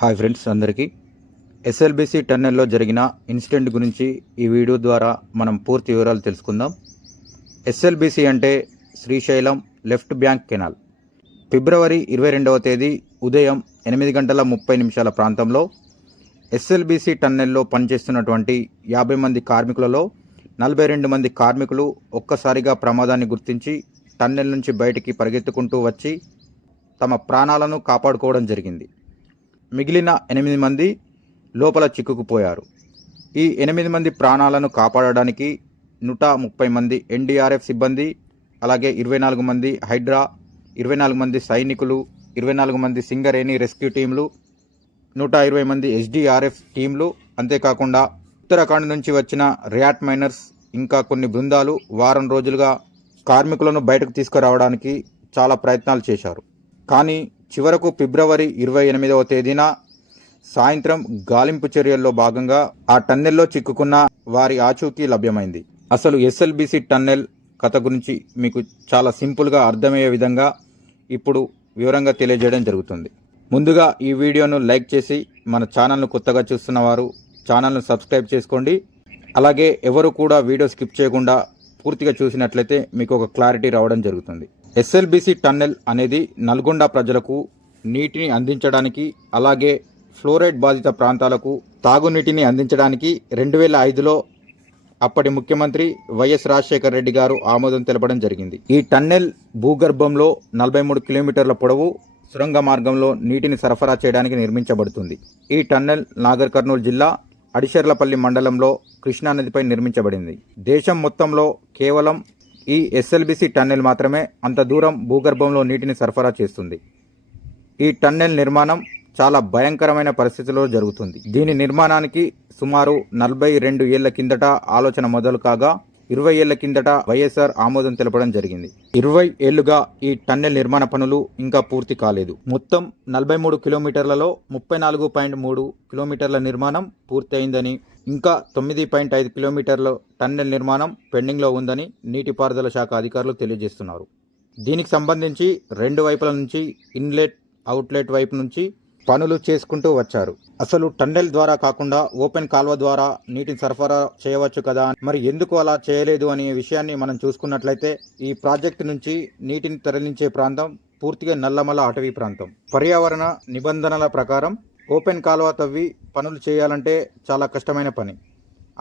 Hi friends, అందరికీ SLBC టన్నెల్లో జరిగిన incident గురించి ఈ వీడియో ద్వారా మనం పూర్తి వివరాలు తెలుసుకుందాం. ఎస్ఎల్బిసి అంటే శ్రీశైలం లెఫ్ట్ బ్యాంక్ కెనాల్. ఫిబ్రవరి 22వ తేదీ ఉదయం 8:30 ప్రాంతంలో ఎస్ఎల్బిసి టన్నెల్లో పనిచేస్తున్నటువంటి 50 మంది కార్మికులలో 42 మంది కార్మికులు ఒక్కసారిగా ప్రమాదాన్ని గుర్తించి టన్నెల్ నుంచి బయటికి పరిగెత్తుకుంటూ వచ్చి తమ ప్రాణాలను కాపాడుకోవడం జరిగింది. మిగిలిన 8 మంది లోపల చిక్కుకుపోయారు. ఈ 8 మంది ప్రాణాలను కాపాడడానికి 130 మంది ఎన్డీఆర్ఎఫ్ సిబ్బంది, అలాగే 24 మంది హైడ్రా, 24 మంది సైనికులు, 24 మంది సింగరేణి రెస్క్యూ టీంలు, 120 మంది ఎస్డీఆర్ఎఫ్ టీంలు, అంతేకాకుండా ఉత్తరాఖండ్ నుంచి వచ్చిన ర్యాట్ మైనర్స్ ఇంకా కొన్ని బృందాలు వారం రోజులుగా కార్మికులను బయటకు తీసుకురావడానికి చాలా ప్రయత్నాలు చేశారు. కానీ చివరకు ఫిబ్రవరి 28వ తేదీన సాయంత్రం గాలింపు చర్యల్లో భాగంగా ఆ టన్నెల్లో చిక్కుకున్న వారి ఆచూకీ లభ్యమైంది. అసలు ఎస్ఎల్బిసి టన్నెల్ కథ గురించి మీకు చాలా సింపుల్గా అర్థమయ్యే విధంగా ఇప్పుడు వివరంగా తెలియజేయడం జరుగుతుంది. ముందుగా ఈ వీడియోను లైక్ చేసి మన ఛానల్ను కొత్తగా చూస్తున్న వారు ఛానల్ను సబ్స్క్రైబ్ చేసుకోండి. అలాగే ఎవరు కూడా వీడియో స్కిప్ చేయకుండా పూర్తిగా చూసినట్లయితే మీకు ఒక క్లారిటీ రావడం జరుగుతుంది. ఎస్ఎల్బిసి టన్నెల్ అనేది నల్గొండ ప్రజలకు నీటిని అందించడానికి, అలాగే ఫ్లోరైడ్ బాధిత ప్రాంతాలకు తాగునీటిని అందించడానికి 2005లో అప్పటి ముఖ్యమంత్రి వైఎస్ రాజశేఖర రెడ్డి గారు ఆమోదం తెలపడం జరిగింది. ఈ టన్నెల్ భూగర్భంలో 43 కిలోమీటర్ల పొడవు సొరంగ మార్గంలో నీటిని సరఫరా చేయడానికి నిర్మించబడుతుంది. ఈ టన్నెల్ నాగర్ కర్నూలు జిల్లా అడిశర్లపల్లి మండలంలో కృష్ణానదిపై నిర్మించబడింది. దేశం మొత్తంలో కేవలం ఈ ఎస్ఎల్బిసి టన్నెల్ మాత్రమే అంత దూరం భూగర్భంలో నీటిని సరఫరా చేస్తుంది. ఈ టన్నెల్ నిర్మాణం చాలా భయంకరమైన పరిస్థితిలో జరుగుతుంది. దీని నిర్మాణానికి సుమారు 42 ఏళ్ల కిందట ఆలోచన మొదలు కాగా 20 ఏళ్ల కిందట వైఎస్ఆర్ ఆమోదం తెలపడం జరిగింది. 20 ఏళ్లుగా ఈ టన్నెల్ నిర్మాణ పనులు ఇంకా పూర్తి కాలేదు. మొత్తం 43 కిలోమీటర్లలో 34.3 కిలోమీటర్ల నిర్మాణం పూర్తయిందని, ఇంకా 9.5 కిలోమీటర్ల టన్నెల్ నిర్మాణం పెండింగ్లో ఉందని నీటిపారుదల శాఖ అధికారులు తెలియజేస్తున్నారు. దీనికి సంబంధించి 2 వైపుల నుంచి ఇన్లెట్, అవుట్లెట్ వైపు నుంచి పనులు చేసుకుంటూ వచ్చారు. అసలు టన్నెల్ ద్వారా కాకుండా ఓపెన్ కాల్వ ద్వారా నీటిని సరఫరా చేయవచ్చు కదా, మరి ఎందుకు అలా చేయలేదు అనే విషయాన్ని మనం చూసుకున్నట్లయితే ఈ ప్రాజెక్టు నుంచి నీటిని తరలించే ప్రాంతం పూర్తిగా నల్లమల అటవీ ప్రాంతం. పర్యావరణ నిబంధనల ప్రకారం ఓపెన్ కాలువ తవ్వి పనులు చేయాలంటే చాలా కష్టమైన పని.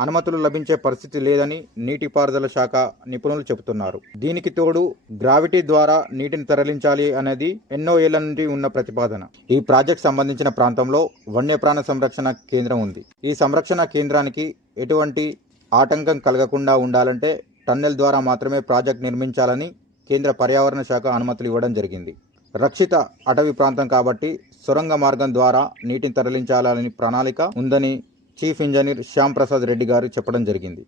అనుమతులు లభించే పరిస్థితి లేదని నీటిపారుదల శాఖ నిపుణులు చెబుతున్నారు. దీనికి తోడు గ్రావిటీ ద్వారా నీటిని తరలించాలి అనేది ఎన్నో ఏళ్ల నుండి ఉన్న ప్రతిపాదన. ఈ ప్రాజెక్ట్ సంబంధించిన ప్రాంతంలో వన్యప్రాణ సంరక్షణ కేంద్రం ఉంది. ఈ సంరక్షణ కేంద్రానికి ఎటువంటి ఆటంకం కలగకుండా ఉండాలంటే టన్నెల్ ద్వారా మాత్రమే ప్రాజెక్ట్ నిర్మించాలని కేంద్ర పర్యావరణ శాఖ అనుమతులు ఇవ్వడం జరిగింది. రక్షిత అటవీ ప్రాంతం కాబట్టి సొరంగ మార్గం ద్వారా నీటిని తరలించాలని ప్రణాళిక ఉందని చీఫ్ ఇంజనీర్ శ్యామ్ ప్రసాద్ రెడ్డి గారు చెప్పడం జరిగింది.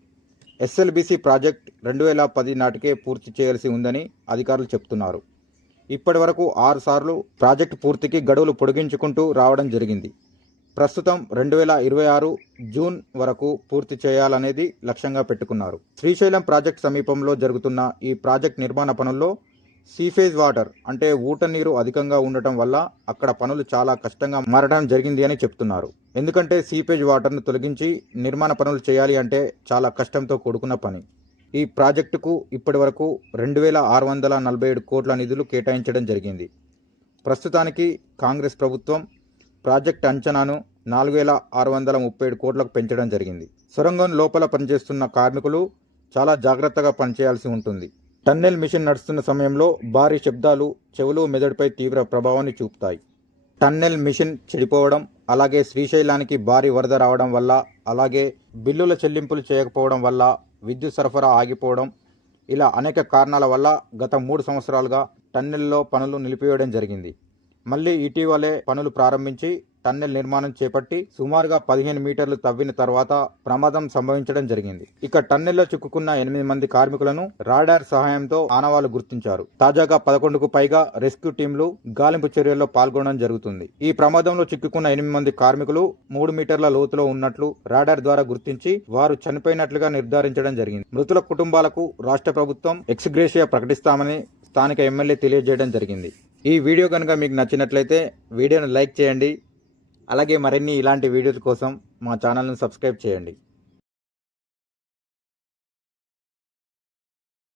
ఎస్ఎల్బిసి ప్రాజెక్ట్ 2010 నాటికే పూర్తి చేయాల్సి ఉందని అధికారులు చెప్తున్నారు. ఇప్పటి వరకు 6 సార్లు ప్రాజెక్టు పూర్తికి గడువులు పొడిగించుకుంటూ రావడం జరిగింది. ప్రస్తుతం 2026 జూన్ వరకు పూర్తి చేయాలనేది లక్ష్యంగా పెట్టుకున్నారు. శ్రీశైలం ప్రాజెక్ట్ సమీపంలో జరుగుతున్న ఈ ప్రాజెక్ట్ నిర్మాణ పనుల్లో సీఫేజ్ వాటర్ అంటే ఊట నీరు అధికంగా ఉండటం వల్ల అక్కడ పనులు చాలా కష్టంగా మారడం జరిగింది అని చెప్తున్నారు. ఎందుకంటే సీపేజ్ వాటర్ను తొలగించి నిర్మాణ పనులు చేయాలి అంటే చాలా కష్టంతో కూడుకున్న పని. ఈ ప్రాజెక్టుకు ఇప్పటి వరకు 2647 కోట్ల నిధులు కేటాయించడం జరిగింది. ప్రస్తుతానికి కాంగ్రెస్ ప్రభుత్వం ప్రాజెక్ట్ అంచనాను 4637 కోట్లకు పెంచడం జరిగింది. సొరంగం లోపల పనిచేస్తున్న కార్మికులు చాలా జాగ్రత్తగా పనిచేయాల్సి ఉంటుంది. టన్నెల్ మిషన్ నడుస్తున్న సమయంలో భారీ శబ్దాలు చెవులు, మెదడుపై తీవ్ర ప్రభావాన్ని చూపుతాయి. టన్నెల్ మిషన్ చెడిపోవడం, అలాగే శ్రీశైలానికి భారీ వరద రావడం వల్ల, అలాగే బిల్లుల చెల్లింపులు చేయకపోవడం వల్ల విద్యుత్ సరఫరా ఆగిపోవడం, ఇలా అనేక కారణాల వల్ల గత 3 సంవత్సరాలుగా టన్నెల్లో పనులు నిలిపివేయడం జరిగింది. మళ్ళీ ఇటీవలే పనులు ప్రారంభించి టన్నెల్ నిర్మాణం చేపట్టి సుమారుగా 15 మీటర్లు తవ్విన తర్వాత ప్రమాదం సంభవించడం జరిగింది. ఇక టన్నెల్లో చిక్కుకున్న 8 మంది కార్మికులను రాడార్ సహాయంతో ఆనవాళ్లు గుర్తించారు. తాజాగా 11కు పైగా రెస్క్యూ టీంలు గాలింపు చర్యల్లో పాల్గొనడం జరుగుతుంది. ఈ ప్రమాదంలో చిక్కుకున్న 8 మంది కార్మికులు 3 మీటర్ల లోతులో ఉన్నట్లు రాడార్ ద్వారా గుర్తించి వారు చనిపోయినట్లుగా నిర్ధారించడం జరిగింది. మృతుల కుటుంబాలకు రాష్ట్ర ప్రభుత్వం ఎక్స్గ్రేషియా ప్రకటిస్తామని స్థానిక ఎమ్మెల్యే తెలియజేయడం జరిగింది. ఈ వీడియో కనుక మీకు నచ్చినట్లయితే వీడియోను లైక్ చేయండి, అలాగే మరిన్ని ఇలాంటి వీడియోల కోసం మా ఛానల్ను సబ్స్క్రైబ్ చేయండి.